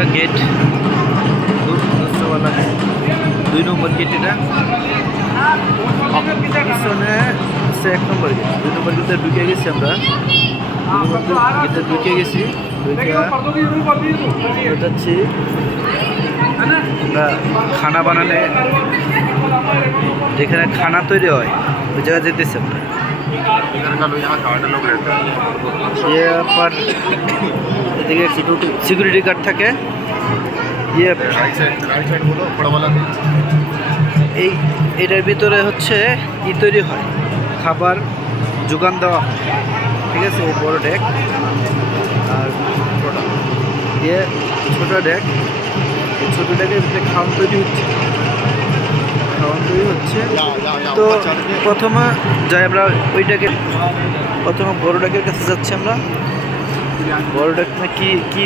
একটা গেট, 2 নম্বর গেট। এটা পিছনে হচ্ছে 1 নম্বর গেট। 2 নম্বর গেটে ঢুকে গেছি আমরা, গেটে ঢুকে গেছি। যাচ্ছি আমরা খানা বানালে, যেখানে খানা তৈরি হয় ওই জায়গায় যেতেছি আমরা। এদিকে সিকিউরিটি গার্ড থাকে। এটার ভিতরে হচ্ছে তৈরি হয়, খাবার যোগান দেওয়া হয়। ঠিক আছে, এই বড় ডেক আর ছোটো ডেক। এই ছোটো ডেকের ভিতরে খাওয়ান তৈরি হচ্ছে। তো প্রথমে যাই আমরা ওই ডেকে, প্রথমে বড় ডেকের কাছে যাচ্ছি আমরা। বড় ডেক না কি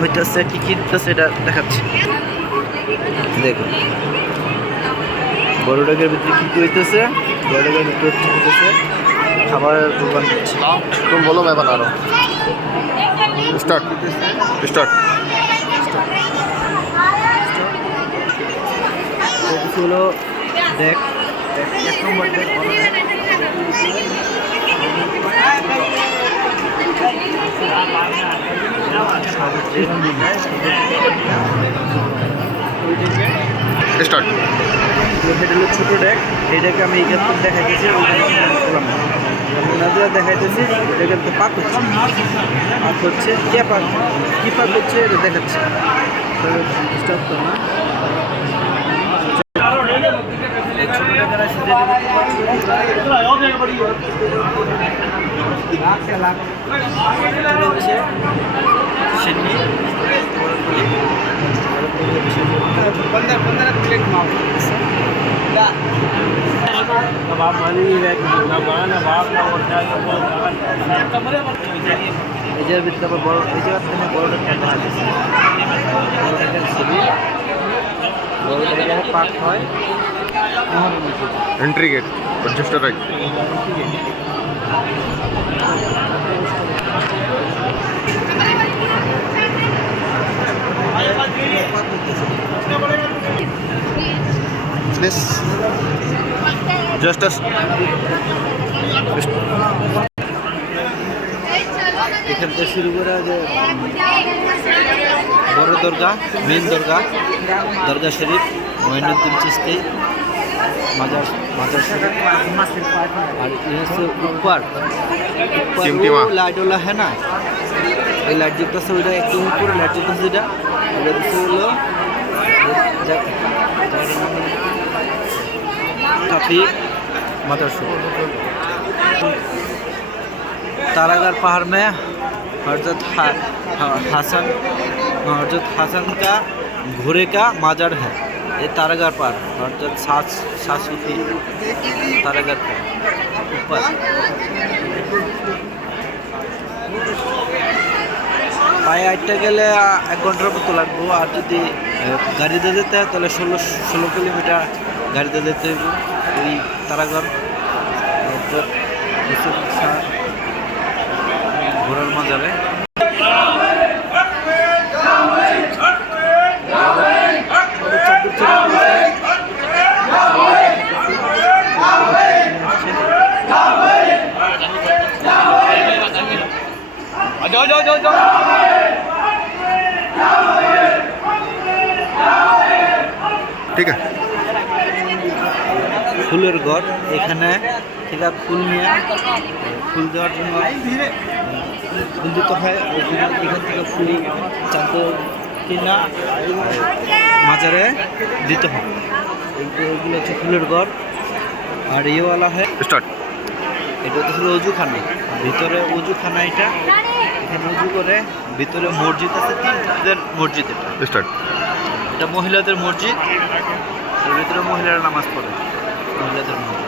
হইতেছে, কি হইতেছে এটা দেখাচ্ছি। দেখুন বড় ডেকের ভিতরে কি হইতেছে। বড় ডেকের ভিতরে হইতেছে খাবারের দোকান হচ্ছে। তুমি বলো ব্যাপার আরো স্টার্ট। হলো ডেক, 1 নম্বর ডেক। স্টার্ট। এটা হলো ছোটো ডেক। এইটাকে আমি এখান দেখাইতেছি, দেখাইতেছি। এখান থেকে পাক হচ্ছে কি পাক হচ্ছে এটা দেখাচ্ছে। স্টার্ট তো না এই যে ভিতরে আবার বড়, এই জায়গার থেকে বড়টা দেখা যাচ্ছে। বড় জায়গায় পাক হয়। एंट्री गेट और जस्ट राइट। प्लीज जस्ट এখান থেকে শুরু করে যে বড় দরগা, মেন দরগা শরীফ, মঈনুদ্দিন চিশতি মাজার শরীফ। আর হচ্ছে উপর লাইটওয়ালা হ্যাঁ না, ওই লাইট জ্বলতেছে, ওইটা একটু উপরে লাইট জ্বলতেছে। যেটা হলো ট্রাফিক मादर तारागढ़ पहाड़ में हजरत हसन का घोड़े का माजार है। ये तारागढ़ पहाड़ हजरत शासुकी तारागढ़ पर ऊपर पाए आटते गेले 1 घंटार मतो लागबो। और यदि गाड़ीते जेते हैं ताहले 16 किलोमीटर गाड़ीते जेते हइबो ओई तारागढ़ घोड़ार माजारे। ठीक है फुलेर घर एखाने फुल निये फुल देওয়ার জন্য फुल দিতে হয়। এখান থেকে ফুল চাঁদো কিনা মাজারে দিতে হয়। এইগুলো হচ্ছে ফুলের ঘর। আর ইয়েওয়ালা হয় स्टार्ट। এটা হচ্ছে অজুখানা, ভিতরে অজুখানা। এটা এখানে অজু করে। ভিতরে মসজিদ আছে, 3 মসজিদ। এটা स्टार्ट। এটা মহিলাদের মসজিদ। এর ভিতরে মহিলারা নামাজ পড়ে, মহিলাদের মসজিদ।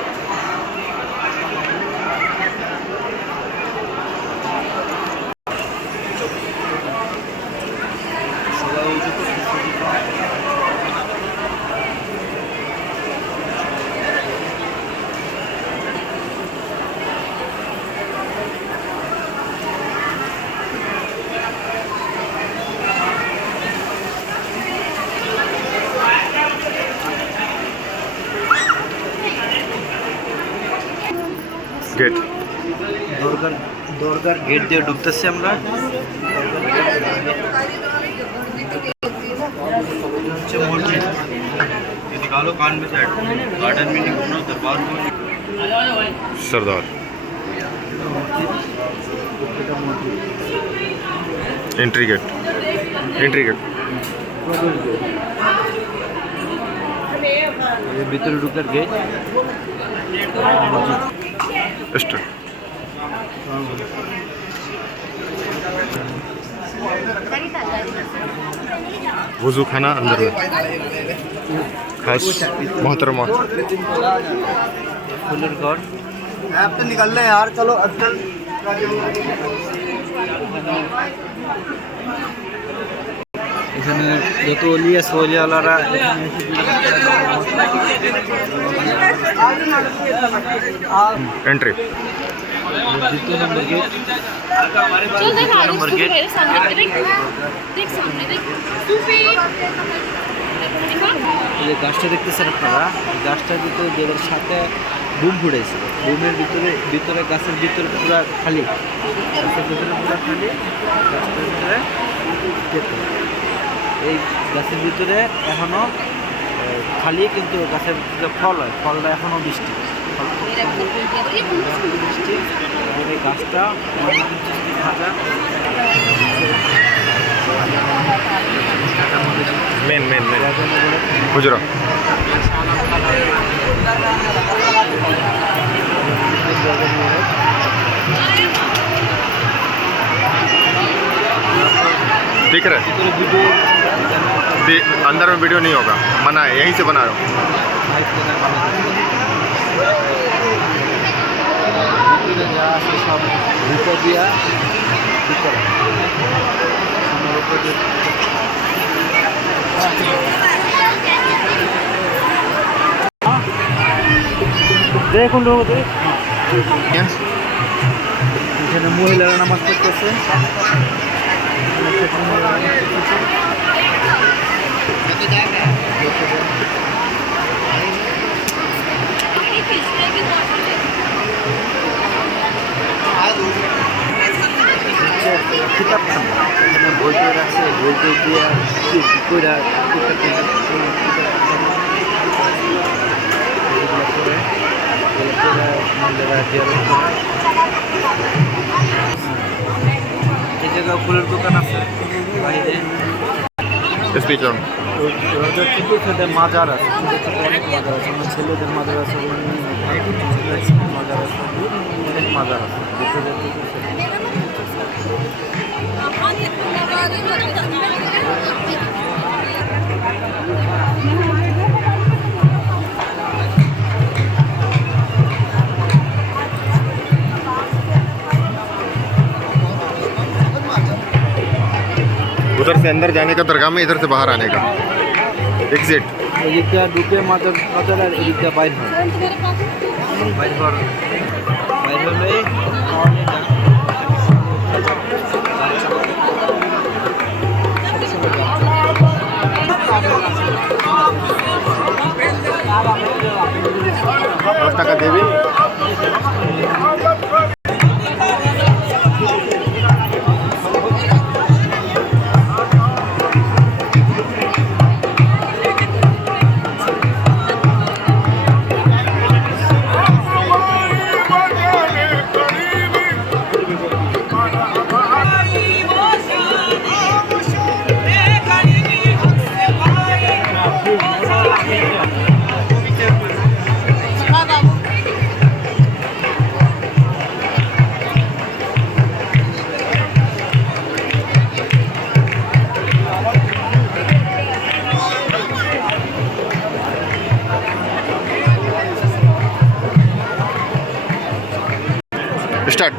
দরজার গেট দিয়ে ঢুকতেছি আমরা। হচ্ছে মসজিদ। निकालो कान में से गार्डन में नहीं घूमना, दरबार में सरदार एंट्री गेट ये भीतर ढुकर गेट स्टार्ट। वजू खाना अंदर में खास मोहतरमा। फुलर घर ऐप तो निकल रहे यार, चलो असल এখানে যত অলি আছে অলিওয়ালারা এখানে एंट्री দ্বিতীয় নম্বর গেট। चल देख द्वितीय आगे नंबर उसको गेट। मेरे सामने देख देख सामने देख तू भी এই যে গাছটা দেখতেছেন আপনারা, এই গাছটার ভিতরে যেটার সাথে বুম ফুটাইছিল, বুমের ভিতরে গাছের ভিতরে পুরো খালি, গাছের ভিতরে পুরো খালি, গাছটার ভিতরে যেত। এই গাছের ভিতরে এখনো খালি, কিন্তু গাছের ভিতরে ফল হয়, ফলটা এখনো বৃষ্টি বৃষ্টি। এবং এই গাছটা 50,000 मेन गुजरा दिख रहा है। अंदर में वीडियो नहीं होगा, मना है, यहीं से बना रहा हूँ। যা আছে সব রূপা দিয়া ভিতরে দেখুন এখানে মহিলারা নামাজ পড়তেছে। কিতাবখানা, এখানে বই টই রাখছে, বই টই দিয়ে কইরা এই জায়গায় ফুলের দোকান আছে বাইরে। Speech on. ছোটো মাজার আছে, অনেক মাজার আছে, আমার ছেলেদের মাজার আছে, মাজার আছে, অনেক মাজার আছে। उधर से अंदर जाने का दरगाह में, इधर से बाहर आने का एग्जिट। এদিকটা ঢুকে মাজার আর এদিকটা বাইর হয়, বাইর হলে টাকা দেবে। स्टार्ट।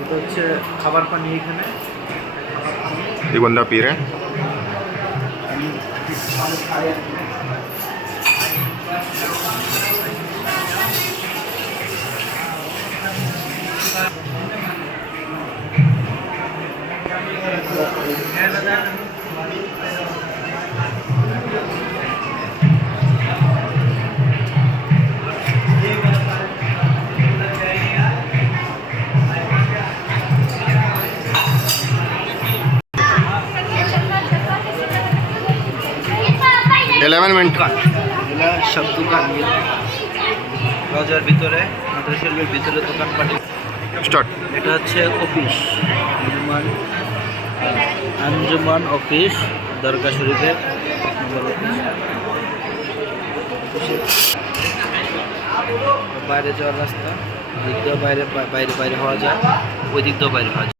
এটা হচ্ছে খাবার পানি। এখানে ये बंदा पी रहे हैं। इलेवन मिनट এগুলা সব দোকান বাজার ভিতরে মাদ্রাসা শরীফের ভিতরে দোকানপাটি। स्टार्ट। এটা হচ্ছে অফিস আঞ্জুমান অফিস দরগা শরীফের বাইরে যাওয়ার রাস্তা, দিক দিয়েও বাইরে বাইরে বাইরে হওয়া যায়, ওই দিক দিয়েও বাইরে হওয়া যায়।